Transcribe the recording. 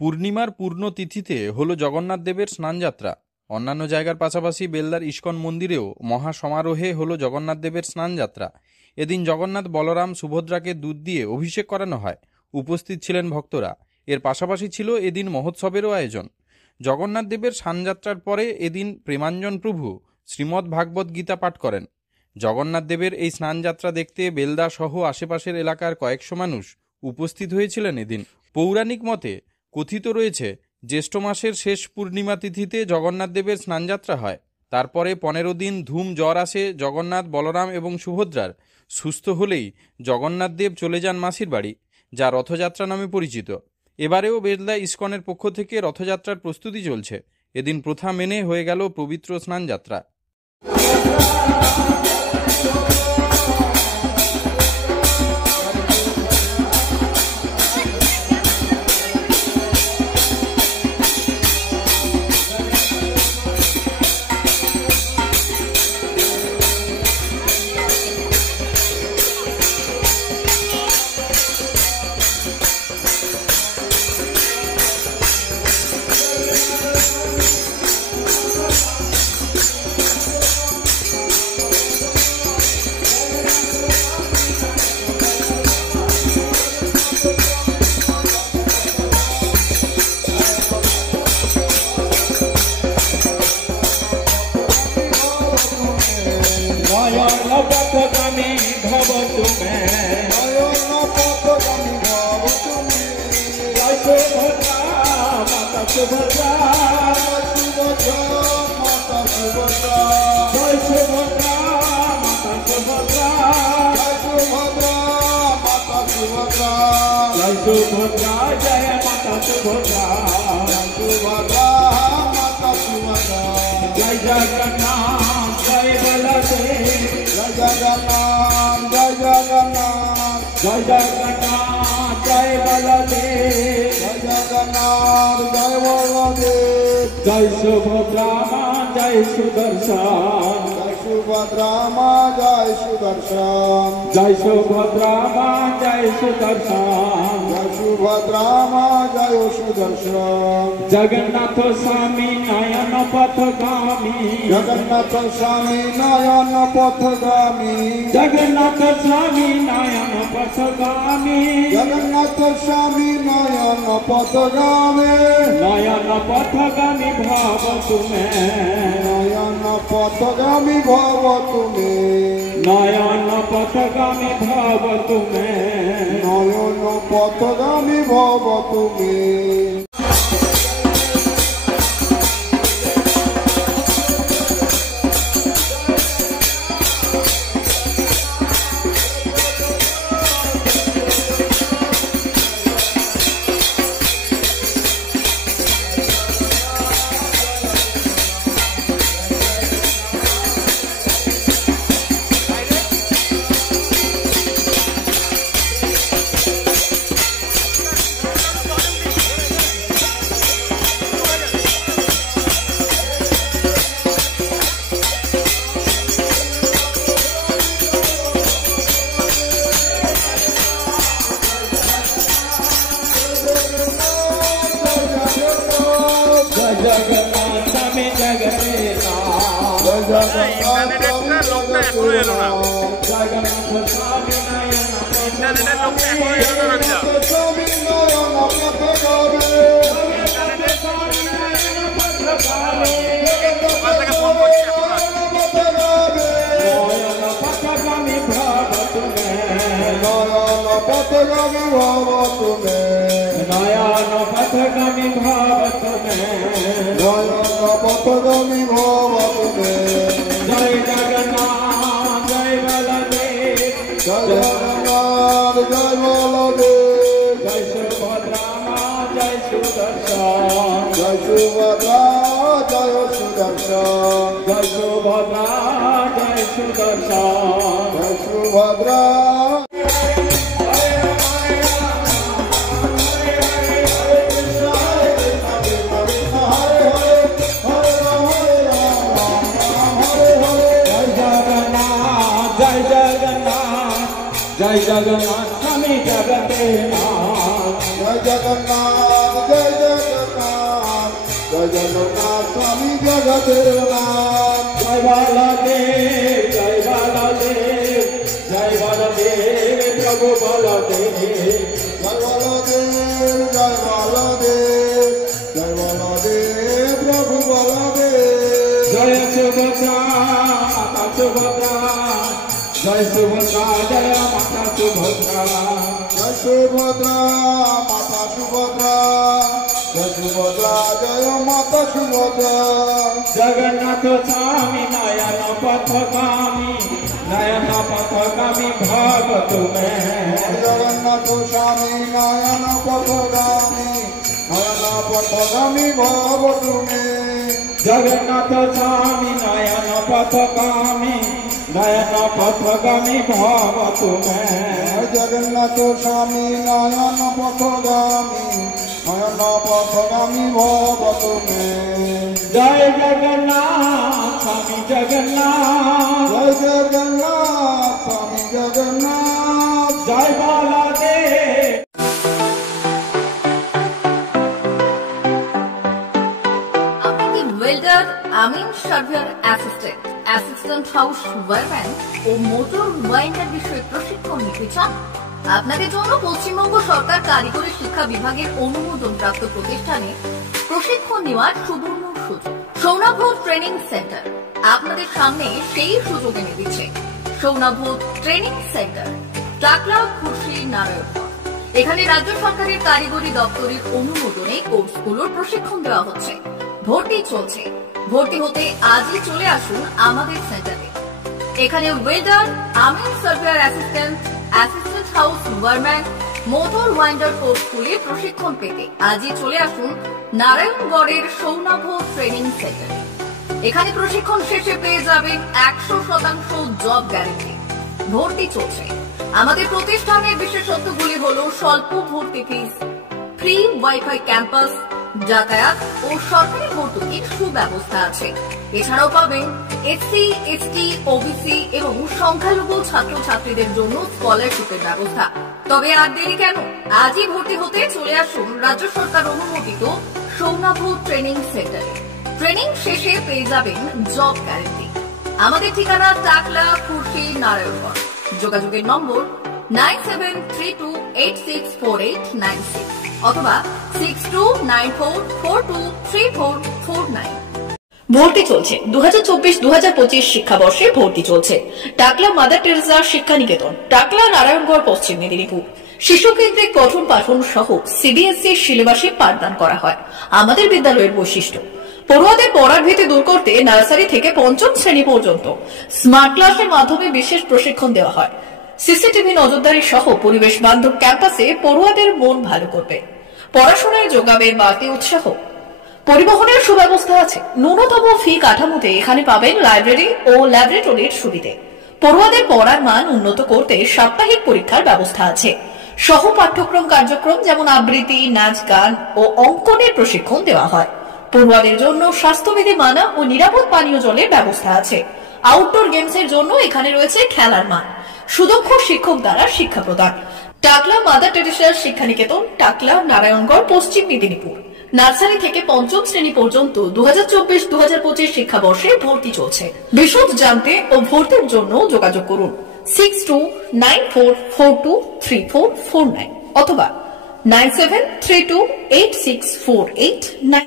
পূর্ণিমার পূর্ণ তিথিতে হল জগন্নাথ দেবের স্নানযাত্রা। অন্যান্য জায়গার পাশাপাশি বেলদার ইস্কন মন্দিরেও মহা সমারোহে হল জগন্নাথ দেবের স্নানযাত্রা। এদিন জগন্নাথ, বলরাম, সুভদ্রাকে দুধ দিয়ে অভিষেক করানো হয়। উপস্থিত ছিলেন ভক্তরা। এর পাশাপাশি ছিল এদিন মহোৎসবেরও আয়োজন। জগন্নাথ দেবের স্নানযাত্রার পরে এদিন প্রেমাঞ্জন প্রভু শ্রীমদ্ ভাগবত গীতা পাঠ করেন। জগন্নাথ দেবের এই স্নানযাত্রা দেখতে বেলদা সহ আশেপাশের এলাকার কয়েকশো মানুষ উপস্থিত হয়েছিলেন এদিন। পৌরাণিক মতে কথিত রয়েছে, জ্যৈষ্ঠ মাসের শেষ পূর্ণিমা তিথিতে জগন্নাথ দেবের স্নানযাত্রা হয়। তারপরে 15 দিন ধুম জ্বর আসে জগন্নাথ, বলরাম এবং সুভদ্রার। সুস্থ হলেই জগন্নাথ দেব চলে যান মাসির বাড়ি, যা রথযাত্রা নামে পরিচিত। এবারেও বেলদা ইস্কনের পক্ষ থেকে রথযাত্রার প্রস্তুতি চলছে। এদিন প্রথা মেনে হয়ে গেল পবিত্র স্নানযাত্রা। পথগামী ভব তুমি, পথগামী ভব তুমি। জয় সুভদ্রা মাতা সুভদ্রা, সুভদ্রা মাতা সুভদ্রা। জয় সুভদ্রা মাতা সুভদ্রা, জয় সুভদ্রা মাতা সুভদ্রা। জয় সুভদ্রা জয় মাতা সুভদ্রা, সুভদ্রা মাতা সুভদ্রা। জয় জগন্নাথ জয় বলদেব, জয় জগন্নাথ জয় জগন্নাথ। জয় জগন্নাথ জয় বলদেব, জয় জগন্নাথ জয় বলদেব। জয় সুভদ্রা মা জয় সুদর্শন, জয় সুভদ্রা মা জয় সুদর্শন। জয় সুভদ্রা মা জয় সুদর্শন, জয় সুভদ্রা মা জয় সুদর্শন। জগন্নাথ স্বামী নয়ন পথগামী, জগন্নাথ স্বামী নয়ন পথগামী। জগন্নাথ স্বামী নয়ন পথগামী, জগন্নাথ স্বামী নয়ন পথগামী। নয়ন পথগামী ভব তুমি, নয়ন পথগামী ভব তুমি। নয়ন পথগামী ভব তুমি, নয়ন পথগামী ভব তুমি। জগন্নাথ স্বামী জগন্নাথ, জগন্নাথ স্বামী নয়ন স্বামী নয়ন পথগামী। নয়ন পথগামী ভব তুমি, নয়ন পথগামী ভব তুমি। নয়ন পথগামী ভব তুমি, নয়ন পথগামী ভব তুমি। জয় জগন্নাথ জয় বলদেব, জয় জগন্নাথ জয় বলদেব। জয় সুভদ্রা মা জয় সুদর্শন, জয় সুভদ্রা জয় সুদর্শন। জয় সুভদ্রা জয় সুদর্শন, জয় সুভদ্রা। জয় জগন্নাথ জয় জগন্নাথ স্বামী জগন্নাথ, জয় জগন্নাথ জয় জগন্নাথ। জয় জগন্নাথ স্বামী জগতের নাথ জয় বলদেব জয় বলদেব জয় বলদেব প্রভু বলদেব জয় বলদেব জয় বলদেব জয় বলদেব প্রভু বলদেব জয় সুভদ্রা মাতা সুভদ্রা জয় সুভদ্রা জয় মাতা সুভদ্রা জয় সুভদ্রা মাতা সুভদ্রা জয় সুভদ্রা জয় মাতা সুভদ্রা জগন্নাথ স্বামী নয়ন পথগামী ভাব তুমি জগন্নাথ স্বামী নয়ন পথগামী ভাব তুমি জগন্নাথ স্বামী নয়ন পথগামী ভাব তুমি জগন্নাথ স্বামী নয়ন পথগামী ভাব তুমি জয় জগন্নাথ স্বামী জগন্নাথ জয় জগন্নাথ স্বামী জগন্নাথ জয় বলদেব ওয়েল্ডার আমিন সার্ভেয়ার অ্যাসিস্ট্যান্ট হাউস ওয়ারম্যান ও মোটর ওয়াইন্ডার বিষয়ে প্রশিক্ষণ নিতে চান? আপনাদের জন্য পশ্চিমবঙ্গ সরকার কারিগরি শিক্ষা বিভাগের অনুমোদন প্রাপ্ত প্রতিষ্ঠানে প্রশিক্ষণ নেওয়ার সুবর্ণ সুযোগ। সৌনাভ ট্রেনিং সেন্টার আপনাদের সামনে সেই সুযোগ এনে দিচ্ছে। সৌনাভ ট্রেনিং সেন্টার, টাকলা, খুশি, নারায়ণগড়। এখানে রাজ্য সরকারের কারিগরি দপ্তরের অনুমোদনে কোর্সগুলোর প্রশিক্ষণ দেওয়া হচ্ছে। ভর্তি চলছে। ভর্তি হতে আজই চলে আসুন আমাদের সেন্টারে। এখানে ওয়েল্ডার, আমিন surveyor assistant house wireman, motor winder কোর্সগুলি প্রশিক্ষণ পেতে আজই চলে আসুন নারায়ণগড়ের সৌনাভ ট্রেনিং সেন্টারে। এখানে প্রশিক্ষণ শেষে পেয়ে যাবেন 100% জব গ্যারান্টি। ভর্তি চলছে। আমাদের প্রতিষ্ঠানের বিশেষত্বগুলি হল স্বল্প ভর্তি ফিস, ফ্রি ওয়াইফাই ক্যাম্পাস, যাতায়াত ও সরকারি ভর্তুকির সুব্যবস্থা আছে। এছাড়াও পাবেন এসসি, এসটি, ওবিসি এবং সংখ্যালঘু ছাত্রছাত্রীদের জন্য স্কলারশিপের ব্যবস্থা। তবে আর দেরি কেন, আজই ভর্তি হতে চলে আসুন রাজ্য সরকার অনুমোদিত সৌনাভ ট্রেনিং সেন্টারে। ট্রেনিং শেষে পেয়ে যাবেন জব গ্যারান্টি। আমাদের ঠিকানা টাকলা, খুশি, নারায়ণগড়। যোগাযোগের নম্বর 9732864896 অথবা 6294423449। ভর্তি চলছে। 2024-2025 শিক্ষাবর্ষে ভর্তি চলছে। টাকলা মাদার টেরেসা শিক্ষা নিকেতন, টাকলা, নারায়ণগড়, পশ্চিম মেদিনীপুর। শিশু কেন্দ্রিক পঠন পাঠন সহ সিবিএসই সিলেবাসে পাঠদান করা হয়। আমাদের বিদ্যালয়ের বৈশিষ্ট্য: পড়ুয়াদের পড়ার ভীতি দূর করতে নার্সারি থেকে পঞ্চম শ্রেণী পর্যন্ত স্মার্ট ক্লাসের মাধ্যমে বিশেষ প্রশিক্ষণ দেওয়া হয়। সিসিটিভি নজরদারি সহ পরিবেশ বান্ধব ক্যাম্পাসে পড়ুয়াদের মন ভালো করবে। পড়াশোনায় যোগাবে বাড়তি উৎসাহ। পরিবহনের সুব্যবস্থা আছে। ন্যূনতম ফি কাঠামোতে এখানে পাবেন লাইব্রেরি ও ল্যাবরেটরির সুবিধে। পড়ুয়াদের পড়ার মান উন্নত করতে সাপ্তাহিক পরীক্ষার ব্যবস্থা আছে। সহ পাঠ্যক্রম কার্যক্রম যেমন আবৃত্তি, নাচ, গান ও অঙ্কনের প্রশিক্ষণ দেওয়া হয়। পড়ুয়াদের জন্য স্বাস্থ্যবিধি মানা ও নিরাপদ পানীয় জলের ব্যবস্থা আছে। আউটডোর গেমসের জন্য এখানে রয়েছে খেলার মাঠ। সুদক্ষ শিক্ষক দ্বারা শিক্ষা প্রদান। টাকলা মাদার টেরেসা শিক্ষা নিকেতন, টাকলা, নারায়ণগড়, পশ্চিম মেদিনীপুর। নার্সারি থেকে পঞ্চম শ্রেণী পর্যন্ত 2024-2025 শিক্ষাবর্ষে ভর্তি চলছে। বিশদ জানতে ও ভর্তির জন্য যোগাযোগ করুন 6294423449 অথবা 9732864849।